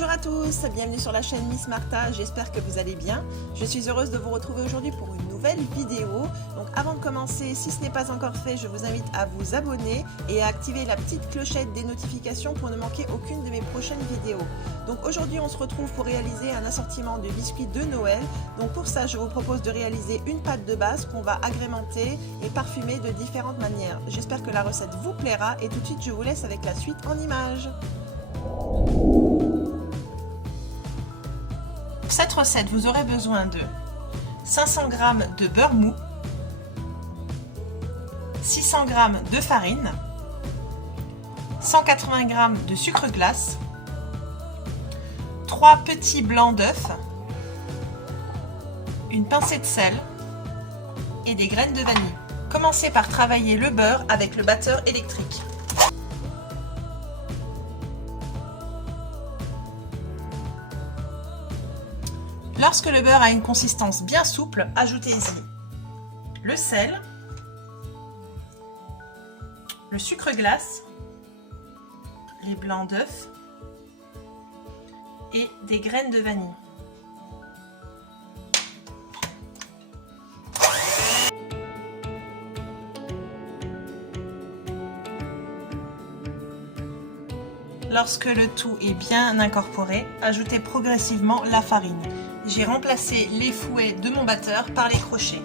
Bonjour à tous, bienvenue sur la chaîne Miss Martha, j'espère que vous allez bien. Je suis heureuse de vous retrouver aujourd'hui pour une nouvelle vidéo. Donc avant de commencer, si ce n'est pas encore fait, je vous invite à vous abonner et à activer la petite clochette des notifications pour ne manquer aucune de mes prochaines vidéos. Donc aujourd'hui on se retrouve pour réaliser un assortiment de biscuits de Noël. Donc pour ça je vous propose de réaliser une pâte de base qu'on va agrémenter et parfumer de différentes manières. J'espère que la recette vous plaira et tout de suite je vous laisse avec la suite en images. Pour cette recette, vous aurez besoin de 500 g de beurre mou, 600 g de farine, 180 g de sucre glace, 3 petits blancs d'œufs, une pincée de sel et des graines de vanille. Commencez par travailler le beurre avec le batteur électrique. Lorsque le beurre a une consistance bien souple, ajoutez-y le sel, le sucre glace, les blancs d'œufs et des graines de vanille. Lorsque le tout est bien incorporé, ajoutez progressivement la farine. J'ai remplacé les fouets de mon batteur par les crochets.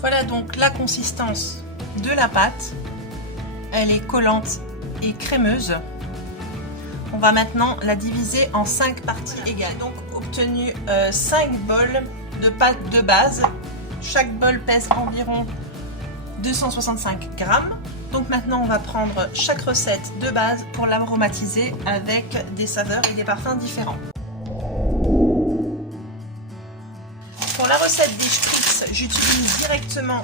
Voilà donc la consistance de la pâte. Elle est collante et crémeuse. On va maintenant la diviser en 5 parties égales. J'ai donc obtenu 5 bols de pâte de base. Chaque bol pèse environ 265 g. Donc maintenant on va prendre chaque recette de base pour l'aromatiser avec des saveurs et des parfums différents. Pour la recette des spritz, j'utilise directement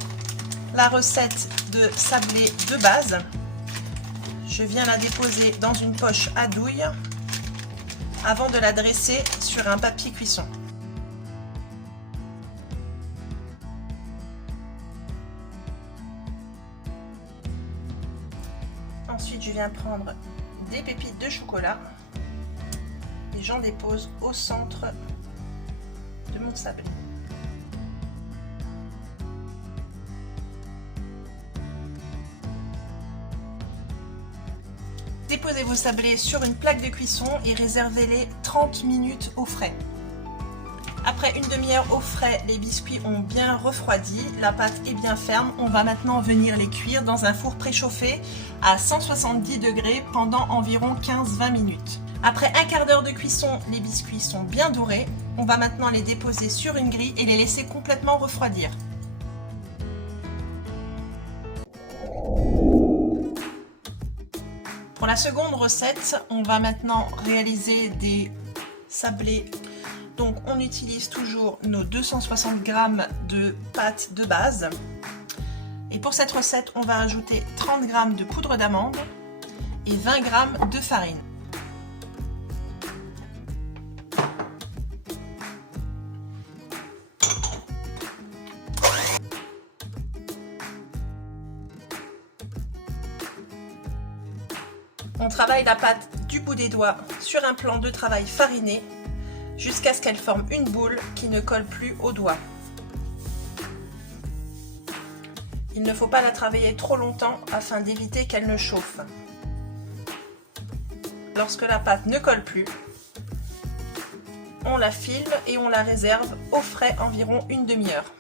la recette de sablé de base. Je viens la déposer dans une poche à douille avant de la dresser sur un papier cuisson. Ensuite, je viens prendre des pépites de chocolat et j'en dépose au centre de mon sablé. Déposez vos sablés sur une plaque de cuisson et réservez-les 30 minutes au frais. Après une demi-heure au frais, les biscuits ont bien refroidi, la pâte est bien ferme. On va maintenant venir les cuire dans un four préchauffé à 170 degrés pendant environ 15-20 minutes. Après un quart d'heure de cuisson, les biscuits sont bien dorés. On va maintenant les déposer sur une grille et les laisser complètement refroidir. Pour la seconde recette, on va maintenant réaliser des sablés. Donc on utilise toujours nos 260 g de pâte de base. Et pour cette recette, on va ajouter 30 g de poudre d'amande et 20 g de farine. On travaille la pâte du bout des doigts sur un plan de travail fariné jusqu'à ce qu'elle forme une boule qui ne colle plus aux doigts. Il ne faut pas la travailler trop longtemps afin d'éviter qu'elle ne chauffe. Lorsque la pâte ne colle plus, on la filme et on la réserve au frais environ une demi-heure.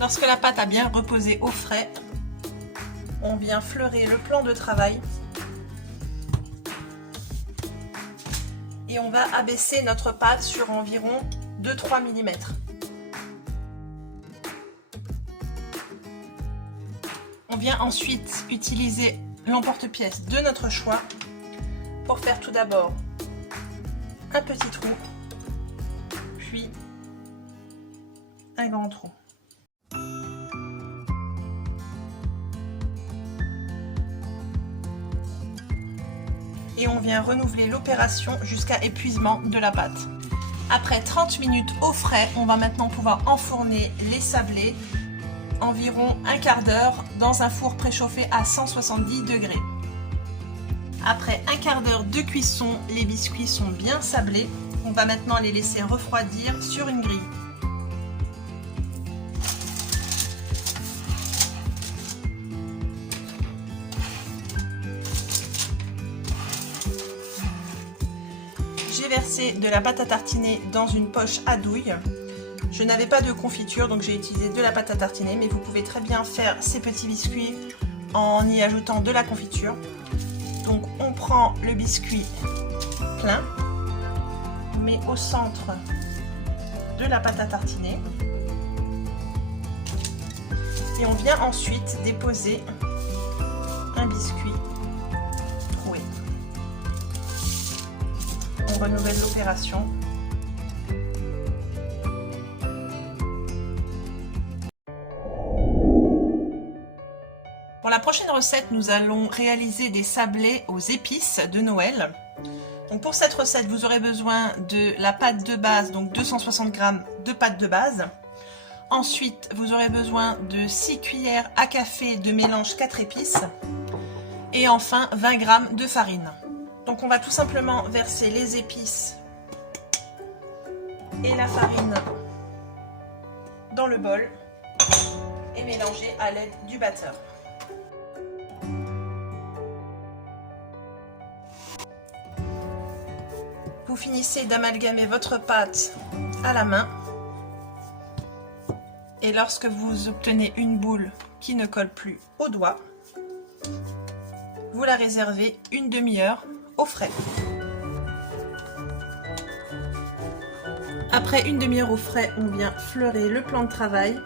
Lorsque la pâte a bien reposé au frais, on vient fleurer le plan de travail et on va abaisser notre pâte sur environ 2-3 mm. On vient ensuite utiliser l'emporte-pièce de notre choix pour faire tout d'abord un petit trou, puis un grand trou. Et on vient renouveler l'opération jusqu'à épuisement de la pâte. Après 30 minutes au frais, on va maintenant pouvoir enfourner les sablés environ un quart d'heure dans un four préchauffé à 170 degrés. Après un quart d'heure de cuisson, les biscuits sont bien sablés. On va maintenant les laisser refroidir sur une grille. J'ai versé de la pâte à tartiner dans une poche à douille. Je n'avais pas de confiture, donc j'ai utilisé de la pâte à tartiner, mais vous pouvez très bien faire ces petits biscuits en y ajoutant de la confiture. Donc on prend le biscuit plein, on met au centre de la pâte à tartiner et on vient ensuite déposer un biscuit troué. On renouvelle l'opération. Pour la prochaine recette, nous allons réaliser des sablés aux épices de Noël. Donc pour cette recette, vous aurez besoin de la pâte de base, donc 260 g de pâte de base. Ensuite, vous aurez besoin de 6 cuillères à café de mélange 4 épices. Et enfin, 20 g de farine. Donc on va tout simplement verser les épices et la farine dans le bol et mélanger à l'aide du batteur. Vous finissez d'amalgamer votre pâte à la main et lorsque vous obtenez une boule qui ne colle plus au doigt, vous la réservez une demi-heure au frais. Après une demi-heure au frais, on vient fleurer le plan de travail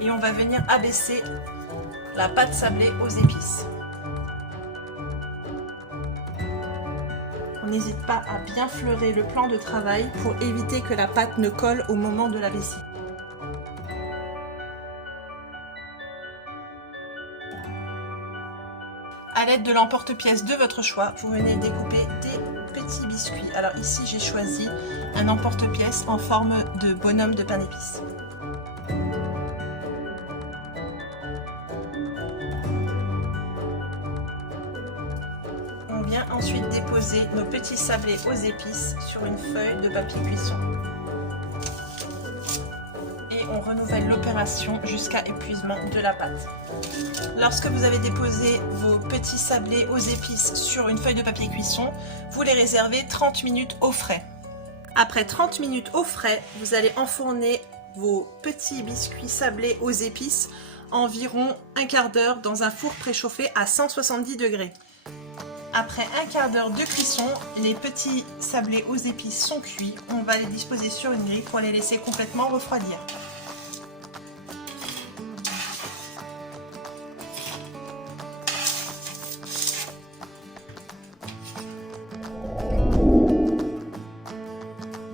et on va venir abaisser la pâte sablée aux épices. On n'hésite pas à bien fleurer le plan de travail pour éviter que la pâte ne colle au moment de l'abaisser. À l'aide de l'emporte-pièce de votre choix, vous venez découper des petits biscuits. Alors ici, j'ai choisi un emporte-pièce en forme de bonhomme de pain d'épices. On vient ensuite déposer nos petits sablés aux épices sur une feuille de papier cuisson. Et on renouvelle l'opération jusqu'à épuisement de la pâte. Lorsque vous avez déposé vos petits sablés aux épices sur une feuille de papier cuisson, vous les réservez 30 minutes au frais. Après 30 minutes au frais, vous allez enfourner vos petits biscuits sablés aux épices environ un quart d'heure dans un four préchauffé à 170 degrés. Après un quart d'heure de cuisson, les petits sablés aux épices sont cuits. On va les disposer sur une grille pour les laisser complètement refroidir.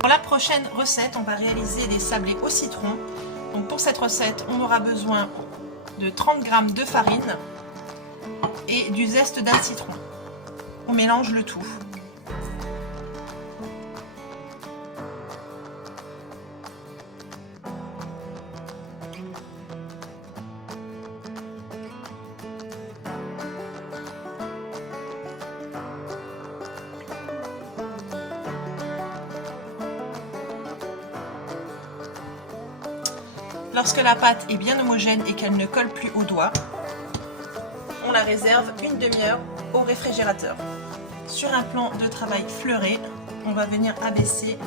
Pour la prochaine recette, on va réaliser des sablés au citron. Donc pour cette recette, on aura besoin de 30 g de farine et du zeste d'un citron. On mélange le tout. Lorsque la pâte est bien homogène et qu'elle ne colle plus au doigt, on la réserve une demi-heure au réfrigérateur. Sur un plan de travail fleuré, on va venir abaisser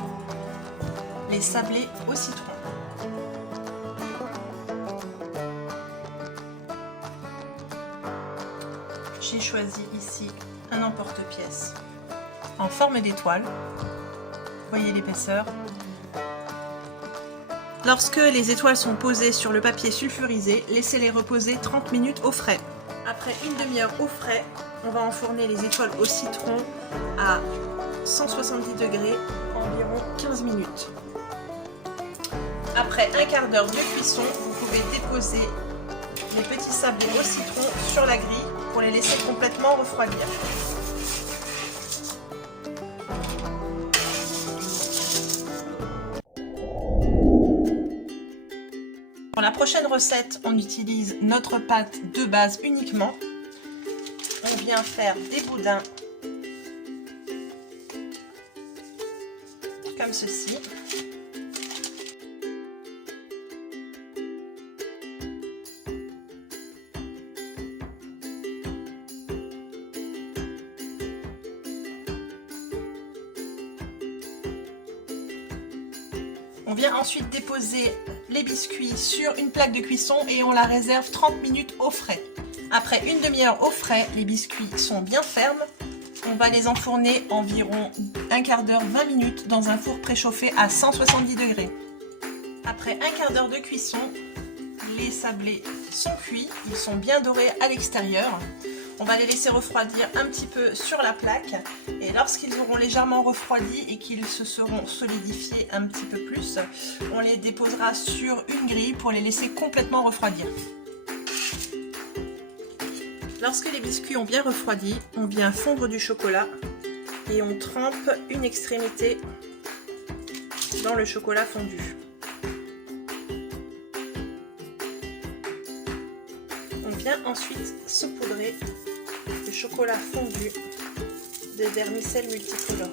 les sablés au citron. J'ai choisi ici un emporte-pièce en forme d'étoile. Voyez l'épaisseur. Lorsque les étoiles sont posées sur le papier sulfurisé, laissez-les reposer 30 minutes au frais. Après une demi-heure au frais, on va enfourner les étoiles au citron à 170 degrés, environ 15 minutes. Après un quart d'heure de cuisson, vous pouvez déposer les petits sablés au citron sur la grille pour les laisser complètement refroidir. Pour la prochaine recette, on utilise notre pâte de base uniquement. On vient faire des boudins comme ceci. On vient ensuite déposer les biscuits sur une plaque de cuisson et on la réserve 30 minutes au frais. Après une demi-heure au frais, les biscuits sont bien fermes. On va les enfourner environ un quart d'heure, 20 minutes dans un four préchauffé à 170 degrés. Après un quart d'heure de cuisson, les sablés sont cuits, ils sont bien dorés à l'extérieur. On va les laisser refroidir un petit peu sur la plaque et lorsqu'ils auront légèrement refroidi et qu'ils se seront solidifiés un petit peu plus, on les déposera sur une grille pour les laisser complètement refroidir. Lorsque les biscuits ont bien refroidi, on vient fondre du chocolat et on trempe une extrémité dans le chocolat fondu. On vient ensuite saupoudrer le chocolat fondu de vermicelle multicolore.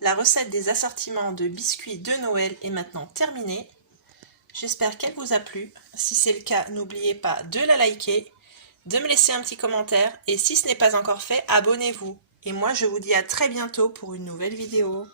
La recette des assortiments de biscuits de Noël est maintenant terminée. J'espère qu'elle vous a plu. Si c'est le cas, n'oubliez pas de la liker, de me laisser un petit commentaire et si ce n'est pas encore fait, abonnez-vous. Et moi, je vous dis à très bientôt pour une nouvelle vidéo.